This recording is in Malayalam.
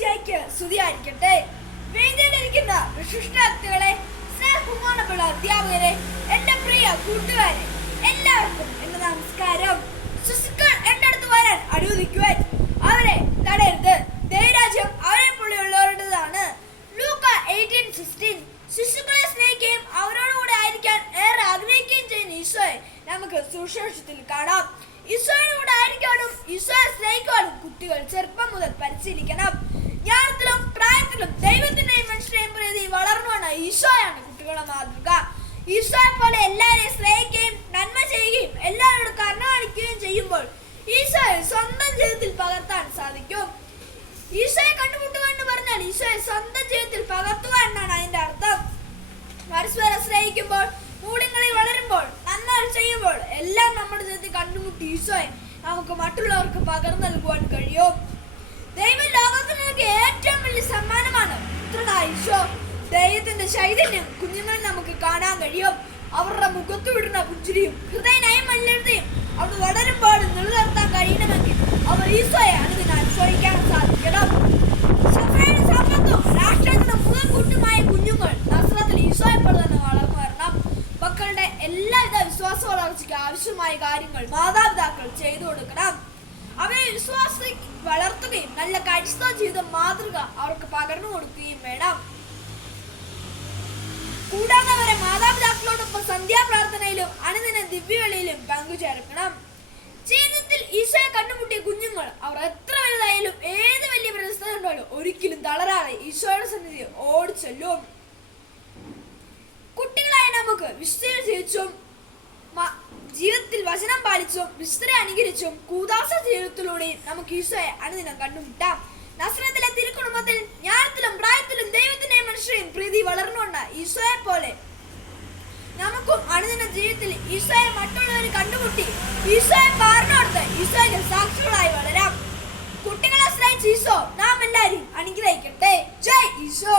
മിശിഹായ്ക്ക് സ്തുതിയായിരിക്കട്ടെ. വേദിയിലിരിക്കുന്ന വിശിഷ്ടാർത്ഥികളെ സ്നേഹബഹുമാനമുള്ള അധ്യാപകരെ എന്റെ പ്രിയ കൂട്ടുകാരെ എല്ലാവർക്കും എന്റെ നമസ്കാരം. ശിശുക്കൾ എന്റെ അടുത്ത് വരാൻ അനുവദിക്കുവാൻ അവരെ തടയരുത്. ദൈവരാജ്യം അവരെ പുള്ളിയുള്ളവരുടേതാണ് ലൂക്ക എയ്റ്റീൻ സിക്സ്റ്റീൻ ശിശുക്കളെ സ്നേഹിക്കുകയും അവരോടുകൂടെ ആയിരിക്കാൻ ഏറെ ആഗ്രഹിക്കുകയും ചെയ്യുന്ന ഈശോയെ നമുക്ക് സുശേഷത്തിൽ കാണാം. ഈശോയുടെ കൂടെ ആയിരിക്കാനും ഈശോയെ സ്നേഹിക്കാനും കുട്ടികൾ ചെറുപ്പം മുതൽ പരിശീലിക്കണം. ഈശോയാണ് കുട്ടികളുടെ മാതൃക ഈശോയെ പോലെ എല്ലാവരെയും സ്നേഹിക്കുകയും നന്മ ചെയ്യുകയും എല്ലാവരോടും കരുണ കാണിക്കുകയും ചെയ്യുമ്പോൾ ഈശോയെ സ്വന്തം ജീവിതത്തിൽ പകർത്താൻ സാധിക്കും. ഈശോയെ കണ്ടുമുട്ടുക എന്ന് പറഞ്ഞാൽ ഈശോയെ സ്വന്തം ജീവിതത്തിൽ പകർത്തുക എന്നാണ് അതിന്റെ അർത്ഥം. പരസ്പരം സ്നേഹിക്കുമ്പോൾ മൂല്യങ്ങളിൽ വളരുമ്പോൾ നന്മകൾ ചെയ്യുമ്പോൾ എല്ലാം നമ്മുടെ ജീവിതത്തിൽ കണ്ടുമുട്ടി ഈശോയെ നമുക്ക് മറ്റുള്ളവർക്ക് പകർന്നു നൽകുവാൻ കഴിയും. ദൈവം ലോകത്തിന് ഏറ്റവും വലിയ സമ്മാനമാണ് പുത്രനായ ഈശോ. ദൈവത്തിന്റെ ചൈതന്യം കുഞ്ഞുങ്ങളിൽ നമുക്ക് കാണാൻ കഴിയും. അവരുടെ മുഖത്ത് വിടുന്ന പുഞ്ചിരിയും ഹൃദയനയം മല്ലരുതയും അവർ വളരുമ്പോൾ നിലനിർത്താൻ കഴിയണമെങ്കിൽ അവർ ഈശോയെ അനുദിനം അനുസരിക്കാൻ സാധിക്കണം. ആവശ്യമായ കാര്യങ്ങൾ മാതാപിതാക്കൾ ചെയ്തു കൊടുക്കണം. അവരെ വിശ്വാസി വളർത്തുകയും നല്ല കരിസ്ഥ ജീവിതം മാതൃക അവർക്ക് പകർന്നു കൊടുക്കുകയും വേണം കൂടാതെ അവരെ സന്ധ്യാപ്രാർത്ഥനയിലും അനുദിന ദിവ്യവെളിയിലും പങ്കുചേർക്കണം. ജീവിതത്തിൽ ഈശോയെ കണ്ടുമുട്ടിയ കുഞ്ഞുങ്ങൾ അവർ എത്ര വലുതായാലും ഏത് വലിയ പ്രതിസന്ധി ഉണ്ടാലും ഒരിക്കലും തളരാതെ ഈശോയുടെ സന്നിധി ഓടിച്ചൊല്ലും. കുട്ടികളായ നമുക്ക് വിശുദ്ധ ജീവിച്ചും ജീവിതത്തിൽ വചനം പാലിച്ചും വിശുദ്ധരെ അനുകരിച്ചും കൂതാസ ജീവിതത്തിലൂടെയും നമുക്ക് ഈശോയെ അനുദിനം കണ്ടുമുട്ടാം. നസ്രത്തിലെ തിരുക്കുടുംബത്തിൽ മനുഷ്യന്റെ ജീവിതത്തിൽ ഈശോയെ മറ്റുള്ളവർ കണ്ടുമുട്ടി. ഈശോയെ പാർന്നോടുത്ത് ഈശോയിൽ സാക്ഷികളായി വളരാം. കുട്ടികളെ സ്നേഹിച്ച് ഈശോ നാം എല്ലാവരും അനുഗ്രഹിക്കട്ടെ. ജയ് ഈശോ.